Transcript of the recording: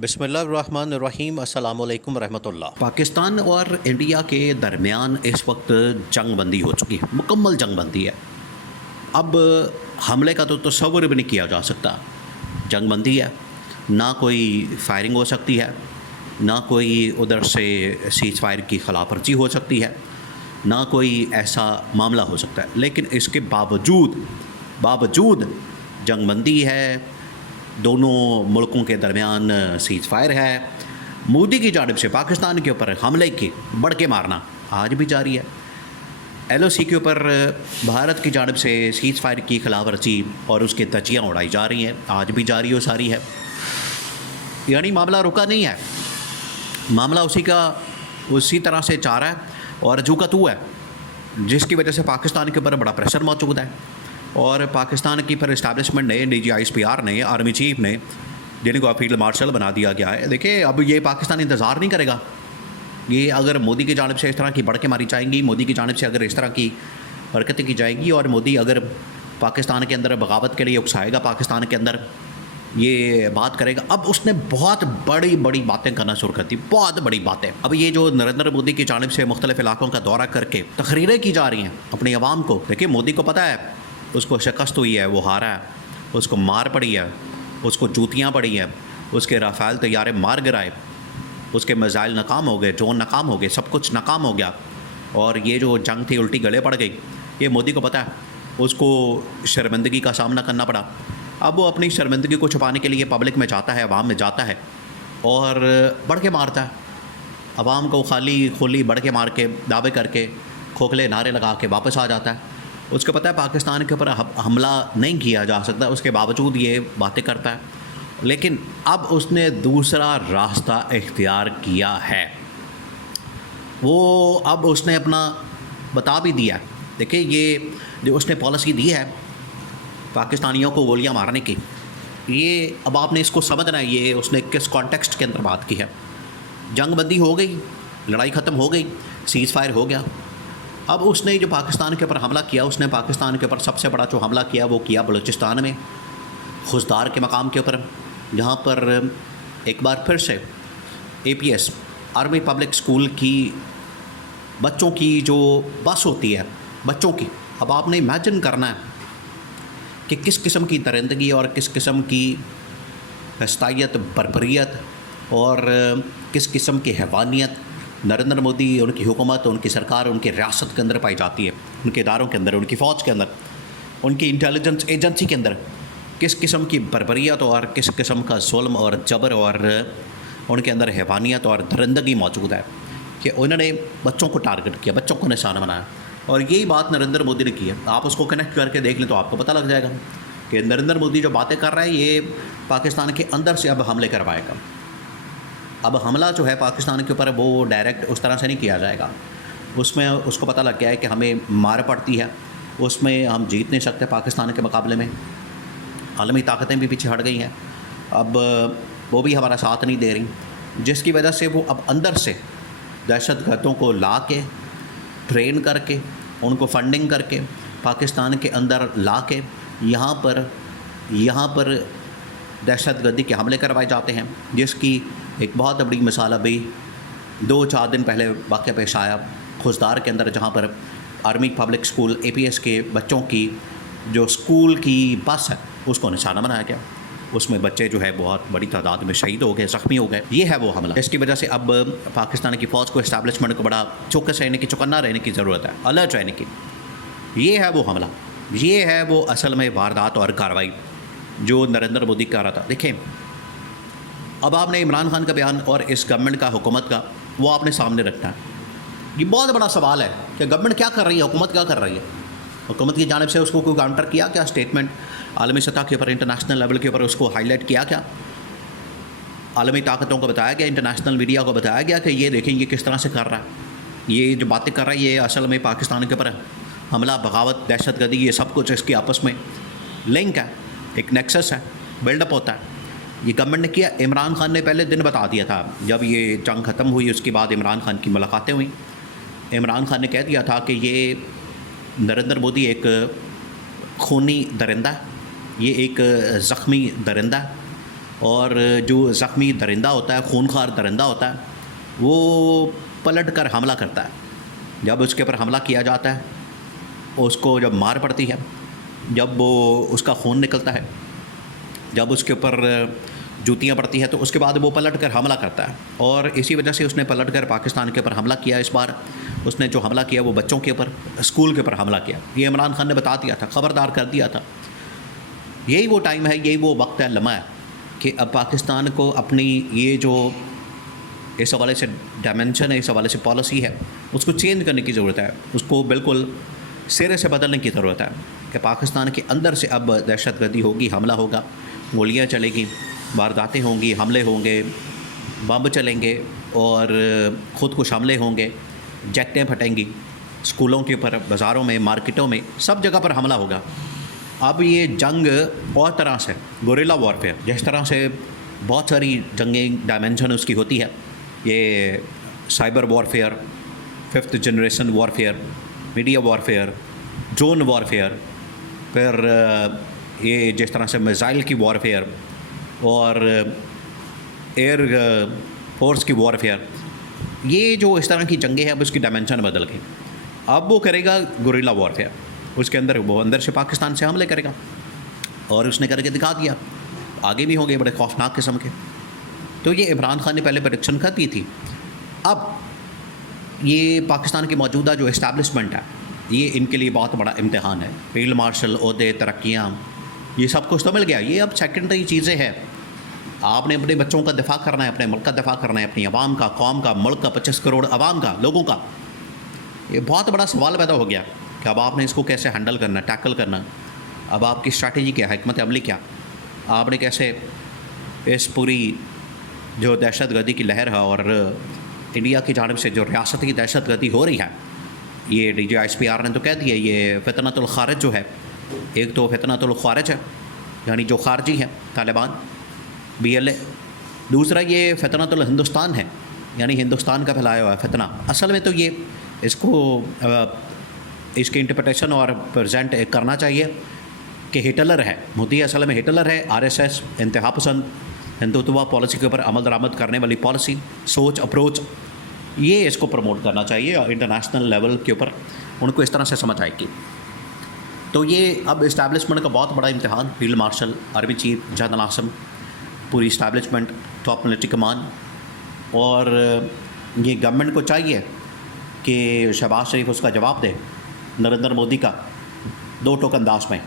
बिस्मिल्लाहिर्रहमानिर्रहीम अस्सलामुअलैकुम रहमतुल्लाह। पाकिस्तान और इंडिया के दरमियान इस वक्त जंग बंदी हो चुकी है, मुकम्मल जंग बंदी है। अब हमले का तो तसव्वुर भी नहीं किया जा सकता। जंग बंदी है, ना कोई फायरिंग हो सकती है, ना कोई उधर से सीज़ फायर की खिलाफ वर्जी हो सकती है, ना कोई ऐसा मामला हो सकता है। लेकिन इसके बावजूद जंग बंदी है, दोनों मुल्कों के दरमियान सीज़ फायर है। मोदी की जानिब से पाकिस्तान के ऊपर हमले की बढ़ के मारना आज भी जारी है। LOC के ऊपर भारत की जानिब से सीज़ फायर की खिलाफ वर्जी और उसके धज्जियाँ उड़ाई जा रही हैं, आज भी जारी हो सारी है। यानी मामला रुका नहीं है, मामला उसी तरह से जा रहा है और जू का तू है, जिसकी वजह से पाकिस्तान के ऊपर बड़ा प्रेशर मौजूद है। और पाकिस्तान की फिर इस्टेब्लिशमेंट ने, DG ISPR ने, आर्मी चीफ ने, जिनको फील्ड मार्शल बना दिया गया है। देखिए, अब ये पाकिस्तान इंतज़ार नहीं करेगा। ये अगर मोदी की जानिब से इस तरह की बढ़ के मारी जाएंगी, मोदी की जानिब से अगर इस तरह की हरकतें की जाएंगी और मोदी अगर पाकिस्तान के अंदर बगावत के लिए उकसाएगा, पाकिस्तान के अंदर ये बात करेगा। अब उसने बहुत बड़ी बड़ी बातें करना शुरू कर दी, बहुत बड़ी बातें। अब ये जो नरेंद्र मोदी की जानिब से मुख्तलिफ इलाकों का दौरा करके तकरीरें की जा रही हैं अपनी आवाम को। देखिए, मोदी को पता है उसको शिकस्त हुई है, वो हारा है, उसको मार पड़ी है, उसको जूतियाँ पड़ी हैं, उसके राफेल तैयारे मार गिराए, उसके मिसाइल नाकाम हो गए, ड्रोन नाकाम हो गए, सब कुछ नाकाम हो गया। और ये जो जंग थी उल्टी गले पड़ गई। ये मोदी को पता है, उसको शर्मिंदगी का सामना करना पड़ा। अब वो अपनी शर्मिंदगी को छुपाने के लिए पब्लिक में जाता है, अवाम में जाता है और बढ़ के मारता है। अवाम को खाली खुली बढ़ के मार के, दावे करके, खोखले नारे लगा के वापस आ जाता है। उसको पता है पाकिस्तान के ऊपर हमला नहीं किया जा सकता, उसके बावजूद ये बातें करता है। लेकिन अब उसने दूसरा रास्ता इख्तियार किया है। वो अब उसने अपना बता भी दिया। देखिए, ये जो उसने पॉलिसी दी है पाकिस्तानियों को गोलियां मारने की, ये अब आपने इसको समझना है, ये उसने किस कॉन्टेक्स्ट के अंदर बात की है। जंग बंदी हो गई, लड़ाई ख़त्म हो गई, सीज़ फायर हो गया। अब उसने जो पाकिस्तान के ऊपर हमला किया, उसने पाकिस्तान के ऊपर सबसे बड़ा जो हमला किया वो किया बलूचिस्तान में, खुजदार के मकाम के ऊपर, जहाँ पर एक बार फिर से APS आर्मी पब्लिक स्कूल की बच्चों की जो बस होती है बच्चों की, अब आपने इमेजिन करना है कि किस किस्म की दरिंदगी और किस किस्म की हस्तायत, बर्बरियत और किस किस्म की हैवानियत नरेंद्र मोदी, उनकी हुकूमत, उनकी सरकार, उनकी रियासत के अंदर पाई जाती है, उनके इदारों के अंदर, उनकी फ़ौज के अंदर, उनकी इंटेलिजेंस एजेंसी के अंदर किस किस्म की बर्बरियत और किस किस्म का जुल्म और जबर और उनके अंदर हैवानियत और दरिंदगी मौजूद है कि उन्होंने बच्चों को टारगेट किया, बच्चों को निशाना बनाया। और यही बात नरेंद्र मोदी ने की है। आप उसको कनेक्ट करके देख लें तो आपको पता लग जाएगा कि नरेंद्र मोदी जो बातें कर रहा है, ये पाकिस्तान के अंदर से अब हमले करवाएगा। अब हमला जो है पाकिस्तान के ऊपर, वो डायरेक्ट उस तरह से नहीं किया जाएगा। उसमें उसको पता लग गया है कि हमें मार पड़ती है, उसमें हम जीत नहीं सकते पाकिस्तान के मुकाबले में। आलमी ताकतें भी पीछे हट गई हैं, अब वो भी हमारा साथ नहीं दे रही, जिसकी वजह से वो अब अंदर से दहशतगर्दों को ला के, ट्रेन करके, उनको फंडिंग करके पाकिस्तान के अंदर ला के यहाँ पर दहशतगर्दी के हमले करवाए जाते हैं। जिसकी एक बहुत बड़ी मिसाल अभी 2-4 दिन पहले वाक़या पेश आया खुजदार के अंदर, जहाँ पर आर्मी पब्लिक स्कूल APS के बच्चों की जो स्कूल की बस है उसको निशाना बनाया गया। उसमें बच्चे जो है बहुत बड़ी तादाद में शहीद हो गए, ज़ख्मी हो गए। ये है वो हमला। इसकी वजह से अब पाकिस्तान की फ़ौज को, इस्टेब्लिशमेंट को बड़ा चौकस रहने की, चौकन्ना रहने की ज़रूरत है, अलर्ट रहने की। ये है वो हमला, ये है वो असल में वारदात और कार्रवाई जो नरेंद्र मोदी कर रहा था। देखें, अब आपने इमरान खान का बयान और इस गवर्नमेंट का, हुकूमत का, वो आपने सामने रखना है। ये बहुत बड़ा सवाल है कि गवर्नमेंट क्या कर रही है, हुकूमत क्या कर रही है। हुकूमत की जानिब से उसको कोई काउंटर किया क्या, स्टेटमेंट आलमी सतह के ऊपर, इंटरनेशनल लेवल के ऊपर उसको हाईलाइट किया क्या, आलमी ताकतों को बताया गया, इंटरनेशनल मीडिया को बताया गया कि ये देखें ये किस तरह से कर रहा है, ये जो बातें कर रहा है ये असल में पाकिस्तान के ऊपर हमला, बगावत, दहशतगर्दी, ये सब कुछ इसके आपस में लिंक है, एक नेक्सस है, बिल्डअप होता है। ये गवर्नमेंट ने किया। इमरान खान ने पहले दिन बता दिया था, जब ये जंग ख़त्म हुई उसके बाद इमरान खान की मुलाकातें हुई, इमरान खान ने कह दिया था कि ये नरेंद्र मोदी एक खूनी दरिंदा, ये एक ज़ख्मी दरिंदा, और जो ज़ख्मी दरिंदा होता है, खूनखार दरिंदा होता है, वो पलट कर हमला करता है। जब उसके ऊपर हमला किया जाता है, उसको जब मार पड़ती है, जब वो उसका खून निकलता है, जब उसके ऊपर जूतियाँ पड़ती हैं, तो उसके बाद वो पलट कर हमला करता है। और इसी वजह से उसने पलट कर पाकिस्तान के ऊपर हमला किया। इस बार उसने जो हमला किया वो बच्चों के ऊपर, स्कूल के ऊपर हमला किया। ये इमरान खान ने बता दिया था, ख़बरदार कर दिया था। यही वो टाइम है, यही वो वक्त है, लम्हा है कि अब पाकिस्तान को अपनी ये जो इस हवाले से डायमेंशन है, इस हवाले से पॉलिसी है, उसको चेंज करने की ज़रूरत है। उसको बिल्कुल सिरे से बदलने की ज़रूरत है कि पाकिस्तान के अंदर से अब दहशतगर्दी होगी, हमला होगा, गोलियाँ चलेगी, वारदातें होंगी, हमले होंगे, बम चलेंगे और ख़ुदकुश हमले होंगे, जैकटें फटेंगी, स्कूलों के ऊपर, बाज़ारों में, मार्केटों में, सब जगह पर हमला होगा। अब ये जंग बहुत तरह से, गोरिल्ला वॉरफेयर, जिस तरह से बहुत सारी जंगें डायमेंशन उसकी होती है, ये cyber warfare, 5th generation warfare, media warfare, drone warfare, फिर ये जिस तरह से मिसाइल की वॉरफेयर और एयर फोर्स की वॉरफेयर, ये जो इस तरह की जंगें हैं, अब उसकी डायमेंशन बदल गई। अब वो करेगा गोरिल्ला वॉरफेयर, उसके अंदर वो अंदर से पाकिस्तान से हमले करेगा, और उसने करके दिखा दिया। आगे भी होंगे बड़े खौफनाक किस्म के। तो ये इमरान खान ने पहले प्रेडिक्शन कर दी थी। अब ये पाकिस्तान की मौजूदा जो इस्टेब्लिशमेंट है, ये इनके लिए बहुत बड़ा इम्तिहान है। फील्ड मार्शल, ओहदे, तरक्कियाँ, ये सब कुछ तो मिल गया। ये अब सेकेंडरी चीज़ें हैं। आपने अपने बच्चों का दिफा करना है, अपने मुल्क का दिफा करना है, अपनी आवाम का, कौम का, मुल्क का, 25 करोड़ आवाम का, लोगों का। ये बहुत बड़ा सवाल पैदा हो गया कि अब आपने इसको कैसे हैंडल करना, टैकल करना। अब आपकी स्ट्रैटेजी क्या है, हिकमत अमली क्या, आपने कैसे इस पूरी जो दहशतगर्दी की लहर है और इंडिया की जानिब से जो रियासत की दहशतगर्दी हो रही है, ये DGISPR ने तो कह दिया, ये फितनतुल खारिज जो है, एक तो फितनतुल खारिज है, यानी जो खारजी है, तालिबान, BLA। दूसरा ये फितनतुल हिंदुस्तान है, यानी हिंदुस्तान का फैलाया हुआ है फितना। असल में तो ये इसको इसकी इंटरप्रिटेशन और प्रेजेंट करना चाहिए कि हिटलर है, मोदी असल में हिटलर है। RSS, इंतहा पसंद, हिंदुत्व पॉलिसी के ऊपर अमल दरामद करने वाली पॉलिसी, सोच, अप्रोच, ये इसको प्रमोट करना चाहिए और इंटरनेशनल लेवल के ऊपर उनको इस तरह से समझ आएगी। तो ये अब इस्टेब्लिशमेंट का बहुत बड़ा इम्तिहान, field marshal, army chief, general Asim, पूरी इस्टेब्लिशमेंट, टॉप मिलिट्री कमान, और ये गवर्नमेंट को चाहिए कि शहबाज शरीफ उसका जवाब दे नरेंद्र मोदी का 2 टोक अंदाज में।